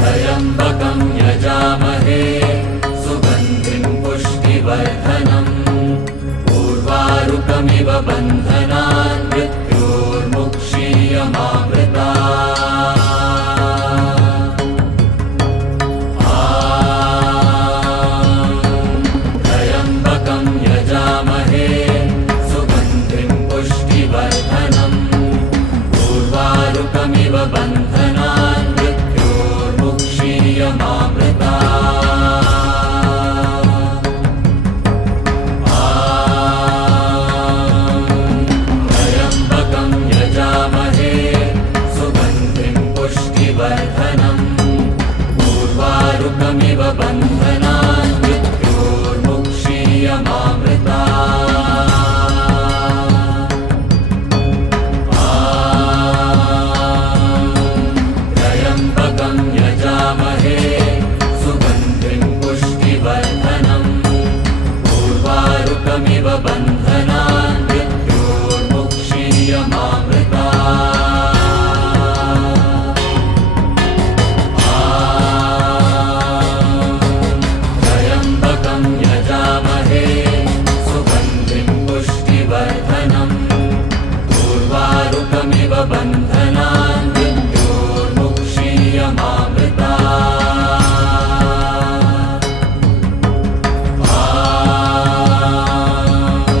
त्र्यम्बकं यजामहे सुगन्धिं पुष्टिवर्धनम् उर्वारुकमिव बन्धनान् मृत्योर्मुक्षीयमामृतात् त्र्यम्बकं यजामहे सुगन्धिं पुष्टिवर्धनम् उर्वारुकमिव बन्धनान् मृत्योर्मुक्षीयमामृतात् त्र्यम्बकं यजामहे सुगन्धिं पुष्टिवर्धनम् उर्वारुकमिव बन्धनान् मृत्योर्मुक्षीयमामृतात् त्र्यम्बकं यजामहे सुगन्धिं पुष्टिवर्धनम् उर्वारुकमिव बन्धनान् मृत्योर्मुक्षीयमामृतात्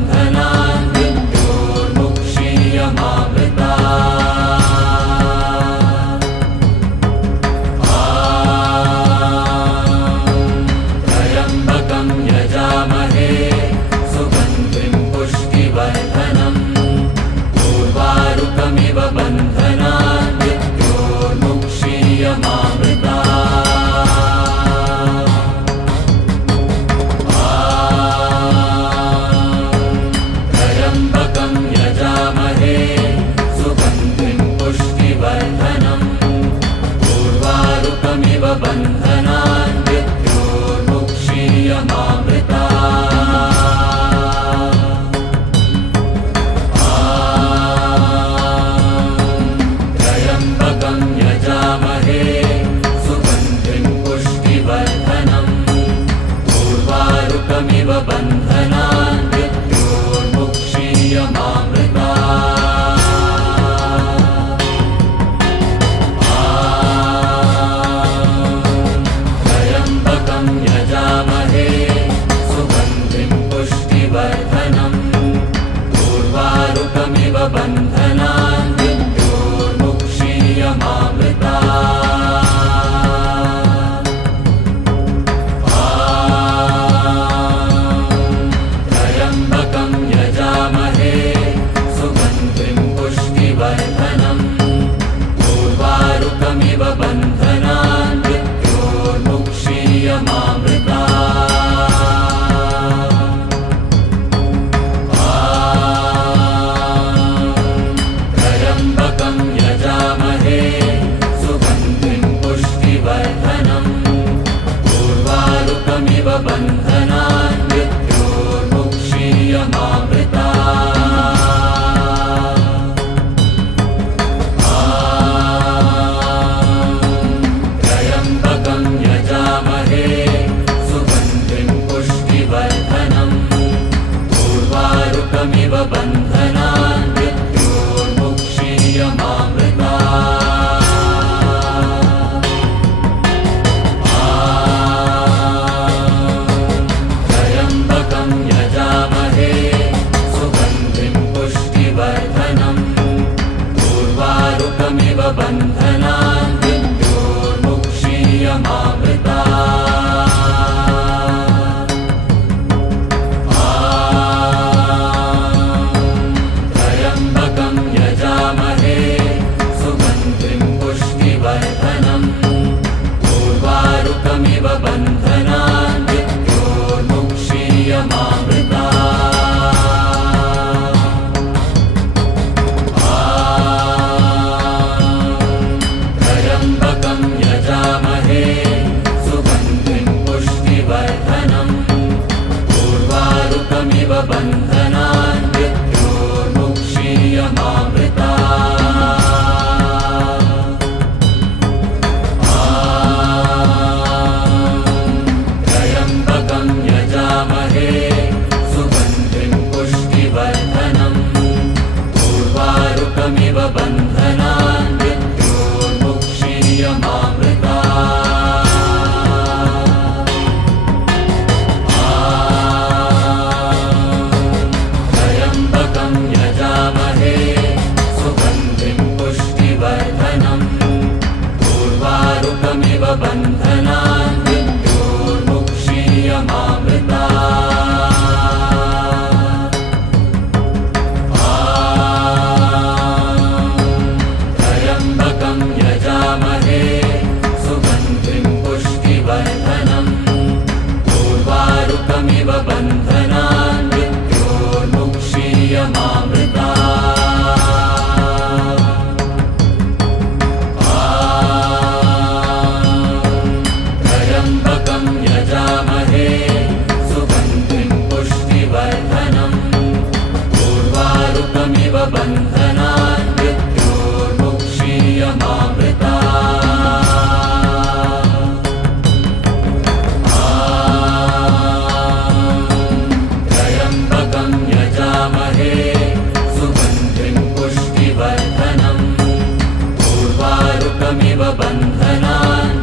बन्धनान् मृत्योर्मुक्षीयमामृतात् त्र्यम्बकं यजामहे सुगन्धिं पुष्टिवर्धनम् उर्वारुकमिव बन्धनान् त्र्यम्बकं यजामहे सुगन्धिं पुष्टिवर्धनम् उर्वारुकमिव बन्धनान् त्र्यम्बकं यजामहे सुगन्धिं पुष्टिवर्धनम् उर्वारुकमिव बन्धनान् त्र्यम्बकं यजामहे सुगन्धिं पुष्टिवर्धनम् उर्वारुकमिव बन्धनान् त्र्यम्बकं यजामहे सुगन्धिं पुष्टिवर्धनम् उर्वारुकमिव बन्धनान् त्र्यम्बकं यजामहे सुगन्धिं पुष्टिवर्धनम् उर्वारुकमिव बन्धनान् त्र्यम्बकं यजामहे सुगन्धिं पुष्टिवर्धनम् उर्वारुकमिव बन्धनान् त्र्यम्बकं यजामहे सुगन्धिं पुष्टिवर्धनम् उर्वारुकमिव बन्धनान् त्र्यम्बकं यजामहे सुगन्धिं पुष्टिवर्धनम् उर्वारुकमिव बन्धनान् त्र्यम्बकं यजामहे सुगन्धिं पुष्टिवर्धनम् उर्वारुकमिव बन्धनान् त्र्यम्बकं यजामहे सुगन्धिं पुष्टिवर्धनम् उर्वारुकमिव बन्धनान् त्र्यम्बकं यजामहे सुगन्धिं पुष्टिवर्धनम् उर्वारुकमिव बन्धनान् त्र्यम्बकं यजामहे सुगन्धिं पुष्टिवर्धनम् उर्वारुकमिव बन्धनान् त्र्यम्बकं यजामहे सुगन्धिं पुष्टिवर्धनम् उर्वारुकमिव बन्धनान् त्र्यम्बकं यजामहे सुगन्धिं पुष्टिवर्धनम् उर्वारुकमिव बन्धनान्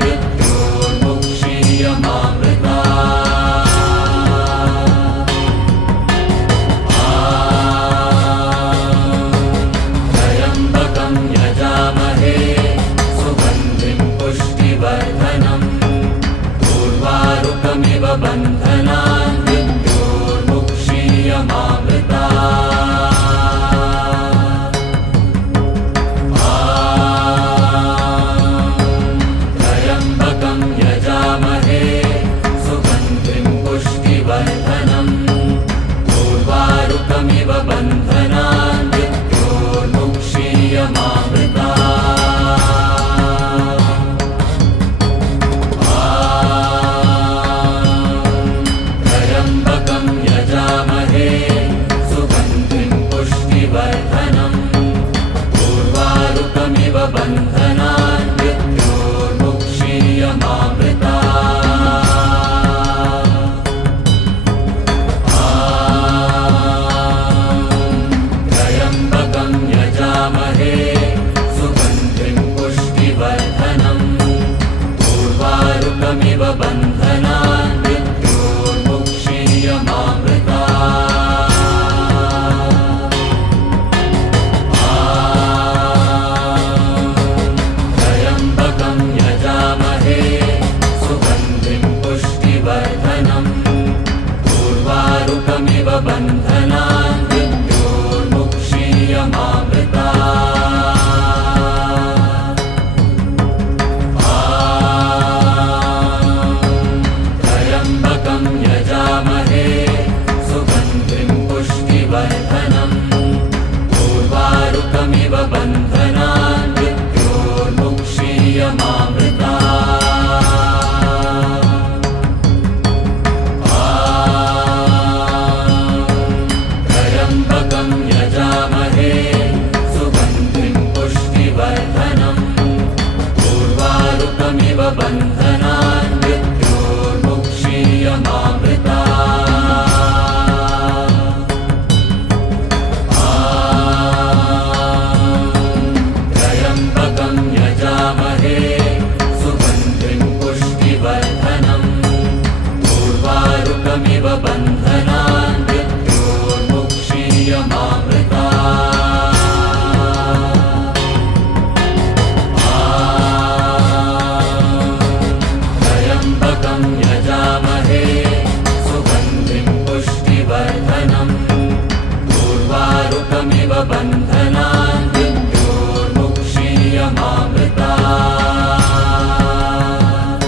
बन्धनान् मृत्योर्मुक्षीयमामृतात्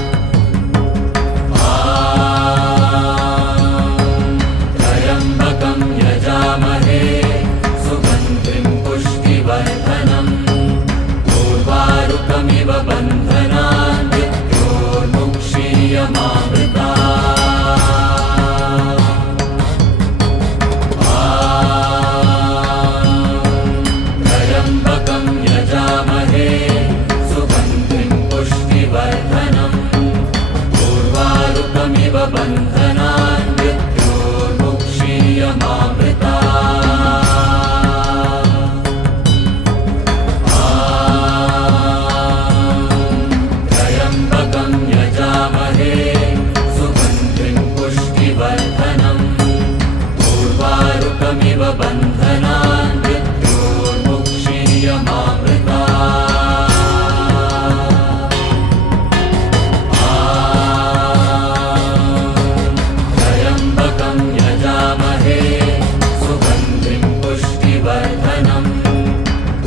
त्र्यम्बकं यजामहे सुगन्धिं पुष्टिवर्धनम् उर्वारुकमिव बन्धनान् मृत्योर्मुक्षीयमामृतात् त्र्यम्बकं यजामहे सुगन्धिं पुष्टिवर्धनम् उर्वारुकमिव बन्धनान् त्र्यम्बकं यजामहे सुगन्धिं पुष्टिवर्धनम् उर्वारुकमिव बन्धनान् त्र्यम्बकं यजामहे सुगन्धिं पुष्टिवर्धनम्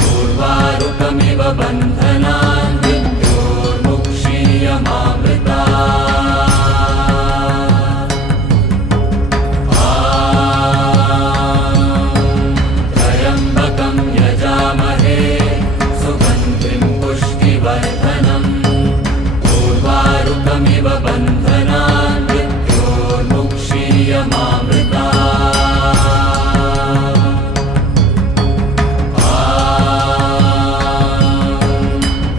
उर्वारुकमिव बन्धनान् त्र्यम्बकं यजामहे सुगन्धिं पुष्टिवर्धनम् उर्वारुकमिव बन्धनान्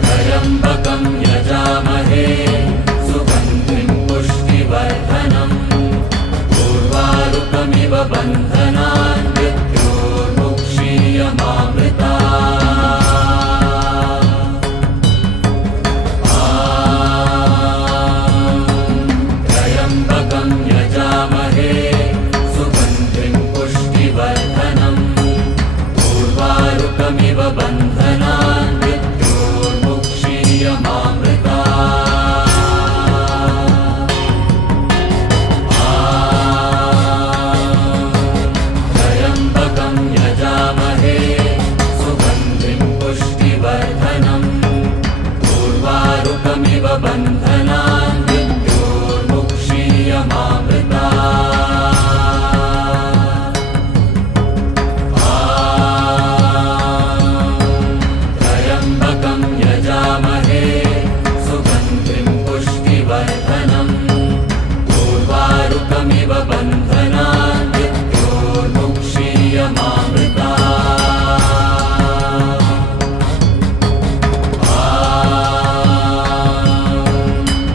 त्र्यम्बकं यजामहे सुगन्धिं पुष्टिवर्धनम् उर्वारुकमिव बन्धनान् त्र्यम्बकं यजामहे सुगन्धिं पुष्टिवर्धनम् उर्वारुकमिव बन्धनान् त्र्यम्बकं यजामहे सुगन्धिं पुष्टिवर्धनम् उर्वारुकमिव बन्धनान् त्र्यम्बकं यजामहे सुगन्धिं पुष्टिवर्धनम् उर्वारुकमिव बन्धनान्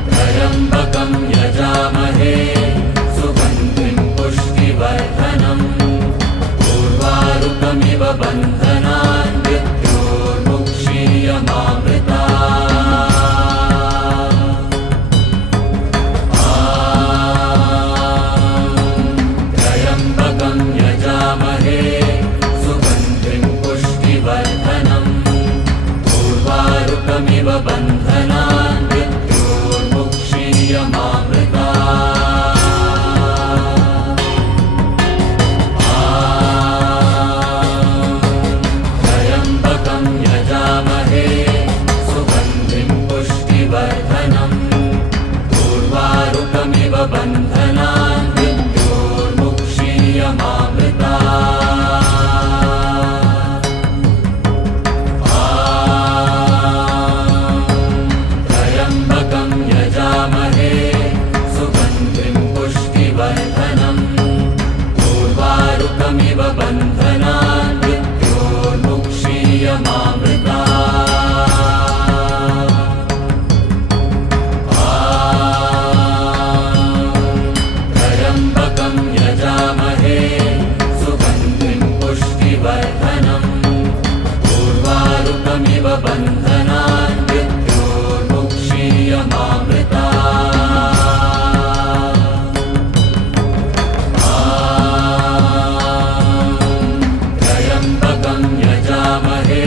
त्र्यम्बकं यजामहे सुगन्धिं पुष्टिवर्धनम् उर्वारुकमिव बन्धनान् त्र्यम्बकं यजामहे सुगन्धिं पुष्टिवर्धनम् उर्वारुकमिव बन्धनान् त्र्यम्बकं यजामहे सुगन्धिं पुष्टिवर्धनम् उर्वारुकमिव बन्धनान् त्र्यम्बकं यजामहे सुगन्धिं पुष्टिवर्धनम् उर्वारुकमिव बन्धनान् त्र्यम्बकं यजामहे सुगन्धिं पुष्टिवर्धनम् उर्वारुकमिव बन्धनान् त्र्यम्बकं यजामहे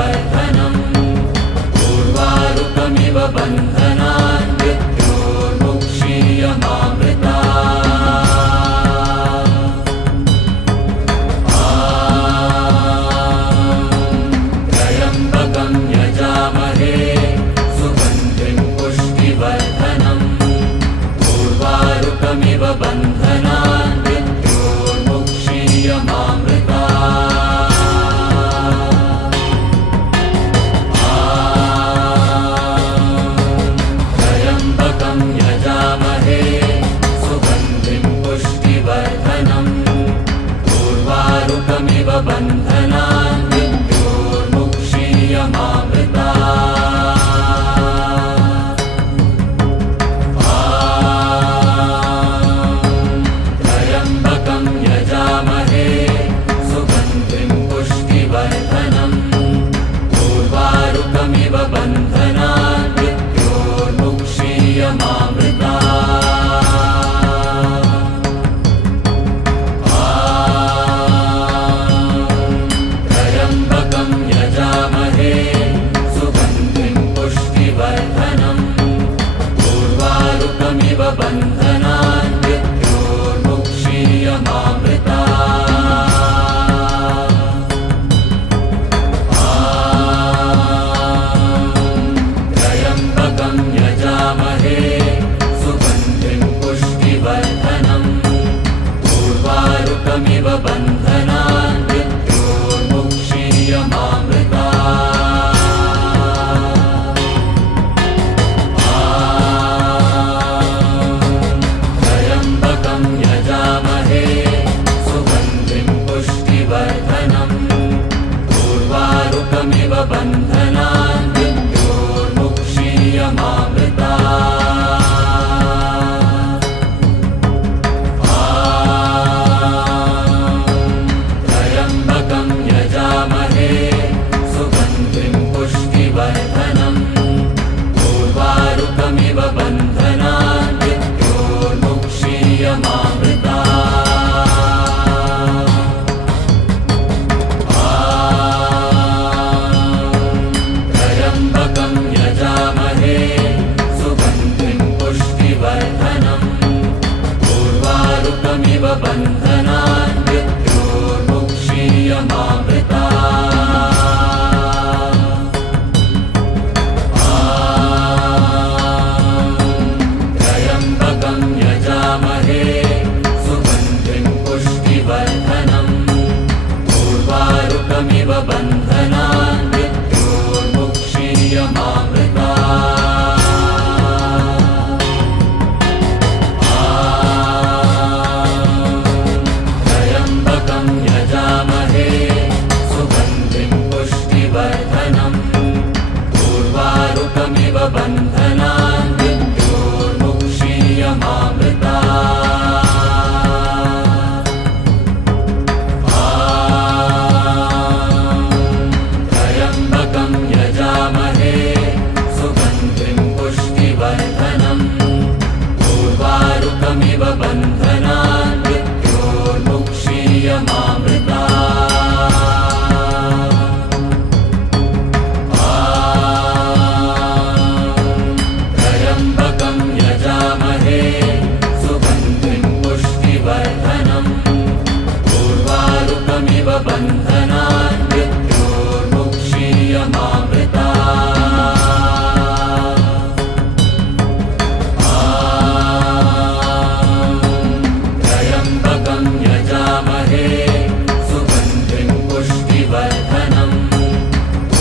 पुष्टिवर्धनम् उर्वारुकमिव बन्धनान् मृत्योर्मुक्षीयमामृता त्र्यम्बकं यजामहे सुगन्धिं पुष्टिवर्धनम् उर्वारुकमिव बन्धनान् मृत्योर्मुक्षीयमामृता त्र्यम्बकं यजामहे सुगन्धिं पुष्टिवर्धनम् उर्वारुकमिव बन्धनान् मृत्योर्मुक्षीयमामृता त्र्यम्बकं यजामहे सुगन्धिं पुष्टिवर्धनम् उर्वारुकमिव बन्धनान् मृत्योर्मुक्षीयमामृता त्र्यम्बकं यजामहे सुगन्धिं पुष्टिवर्धनम् उर्वारुकमिव बन्धनान् मृत्योर्मुक्षीयमामृता त्र्यम्बकं यजामहे सुगन्धिं पुष्टिवर्धनम् उर्वारुकमिव बन्धनान् मृत्योर्मुक्षीयमामृता त्र्यम्बकं यजामहे सुगन्धिं पुष्टिवर्धनम् उर्वारुकमिव बन्धनान् मृत्योर्मुक्षीयमामृता त्र्यम्बकं यजामहे सुगन्धिं पुष्टिवर्धनम् उर्वारुकमिव बन्धनान् मृत्योर्मुक्षीयमामृता त्र्यम्बकं यजामहे सुगन्धिं पुष्टिवर्धनम् उर्वारुकमिव बन्धनान् मृत्योर्मुक्षीयमामृता त्र्यम्बकं यजामहे सुगन्धिं पुष्टिवर्धनम् उर्वारुकमिव बन्धनान् मृत्योर्मुक्षीयमामृता त्र्यम्बकं यजामहे सुगन्धिं पुष्टिवर्धनम् उर्वारुकमिव बन्धनान् मृत्योर्मुक्षीयमामृता त्र्यम्बकं यजामहे सुगन्धिं पुष्टिवर्धनम् उर्वारुकमिव बन्धनान् मृत्योर्मुक्षीयमामृता त्र्यम्बकं यजामहे सुगन्धिं पुष्टिवर्धनम् उर्वारुकमिव बन्धनान् मृत्योर्मुक्षीयमामृता त्र्यम्बकं यजामहे सुगन्धिं पुष्टिवर्धनम्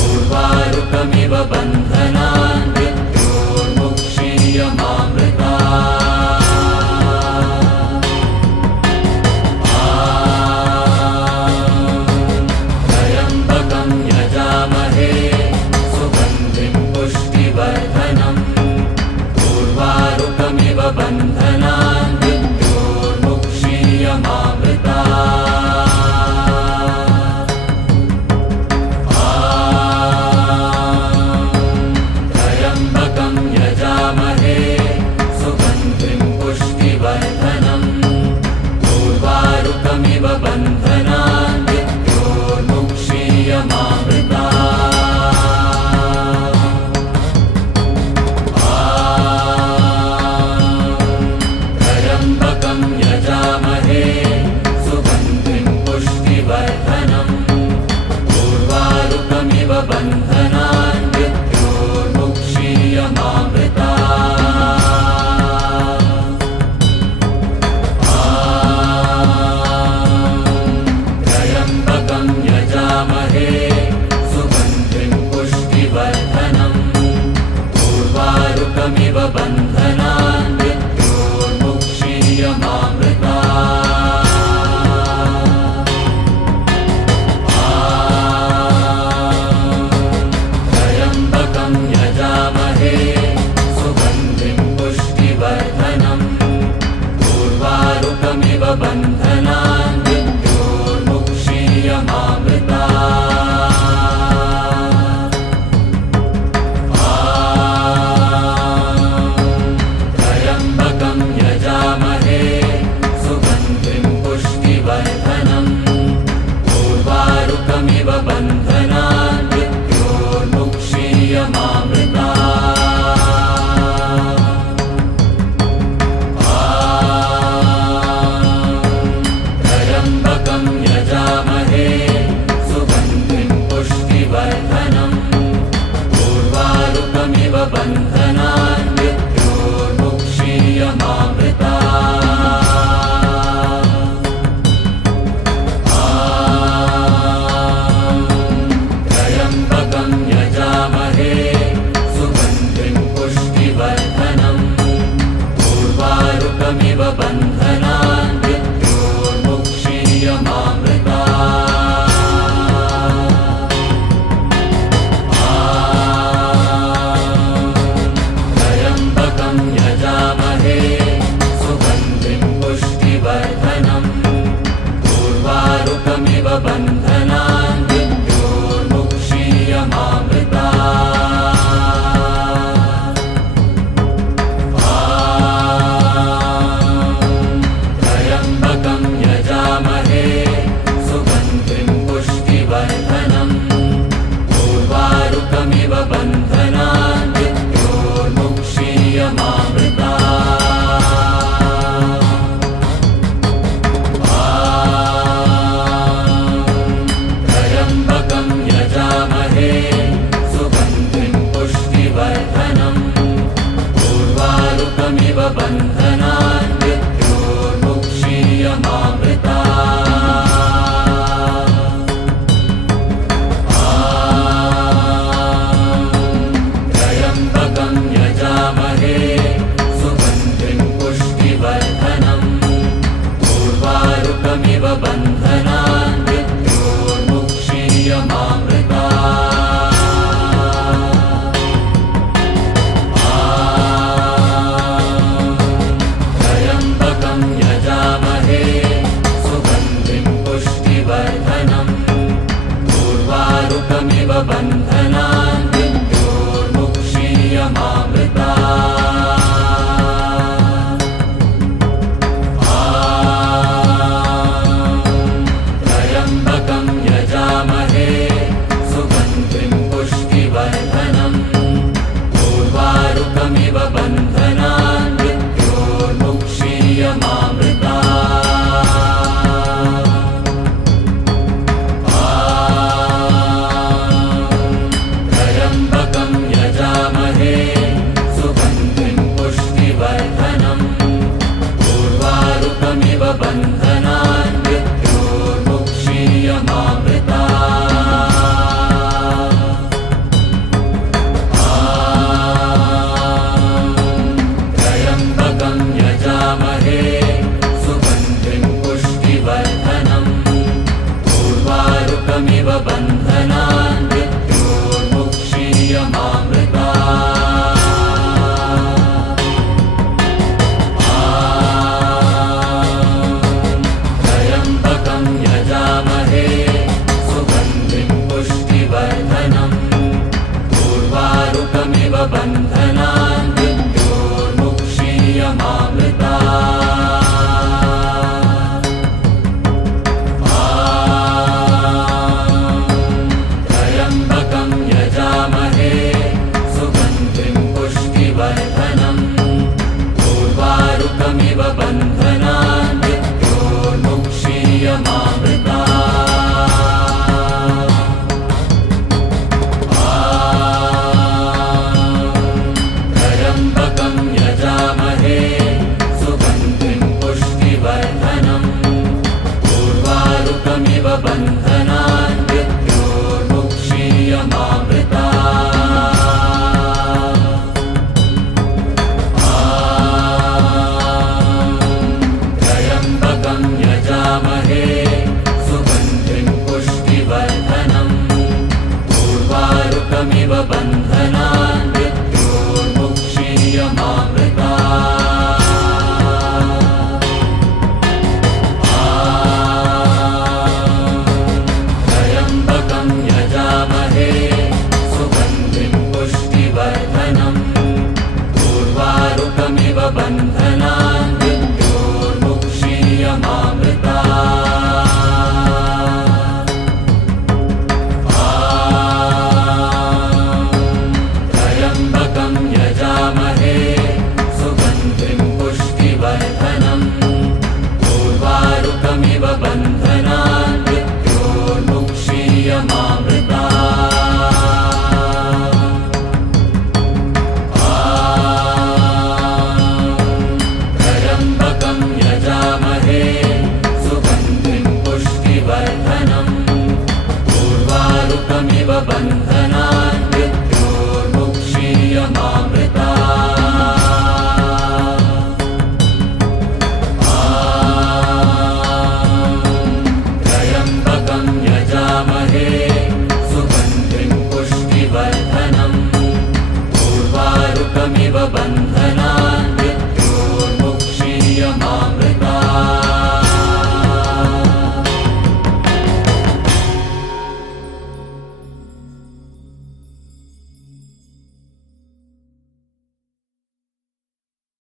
उर्वारुकमिव बन्धनान् मृत्योर्मुक्षीयमामृता त्र्यम्बकं यजामहे बन्धनान् मृत्योर्मुक्षीयमामृता त्र्यम्बकं यजामहे सुगन्धिं पुष्टिवर्धनम् उर्वारुकमिव बन्धनान् मृत्योर्मुक्षीयमामृता त्र्यम्बकं यजामहे सुगन्धिं पुष्टिवर्धनम् उर्वारुकमिव बन्धनान् मृत्योर्मुक्षीयमामृता त्र्यम्बकं यजामहे सुगन्धिं पुष्टिवर्धनम् उर्वारुकमिव बन्धनान् मृत्योर्मुक्षीयमामृता त्र्यम्बकं यजामहे सुगन्धिं पुष्टिवर्धनम् उर्वारुकमिव बन्धनान् मृत्योर्मुक्षीयमामृता त्र्यम्बकं यजामहे सुगन्धिं पुष्टिवर्धनम् उर्वारुकमिव बन्धनान् मृत्योर्मुक्षीयमामृता त्र्यम्बकं यजामहे सुगन्धिं पुष्टिवर्धनम् उर्वारुकमिव बन्धनान् मृत्योर्मुक्षीयमामृता त्र्यम्बकं यजामहे सुगन्धिं पुष्टिवर्धनम् उर्वारुकमिव बन्धनान् मृत्योर्मुक्षीयमामृता त्र्यम्बकं यजामहे सुगन्धिं पुष्टिवर्धनम् उर्वारुकमिव बन्धनान् मृत्योर्मुक्षीयमामृता त्र्यम्बकं यजामहे सुगन्धिं पुष्टिवर्धनम् उर्वारुकमिव बन्धनान् मृत्योर्मुक्षीयमामृता त्र्यम्बकं यजामहे सुगन्धिं पुष्टिवर्धनम् उर्वारुकमिव बन्धनान् मृत्योर्मुक्षीयमामृता त्र्यम्बकं यजामहे सुगन्धिं पुष्टिवर्धनम् उर्वारुकमिव बन्धनान् मृत्योर्मुक्षीयमामृता त्र्यम्बकं यजामहे सुगन्धिं पुष्टिवर्धनम् उर्वारुकमिव बन्धनान् मृत्योर्मुक्षीयमामृता त्र्यम्बकं यजामहे सुगन्धिं पुष्टिवर्धनम् उर्वारुकमिव बन्धनान् मृत्योर्मुक्षीयमामृता त्र्यम्बकं यजामहे सुगन्धिं पुष्टिवर्धनम् उर्वारुकमिव बन्धनान्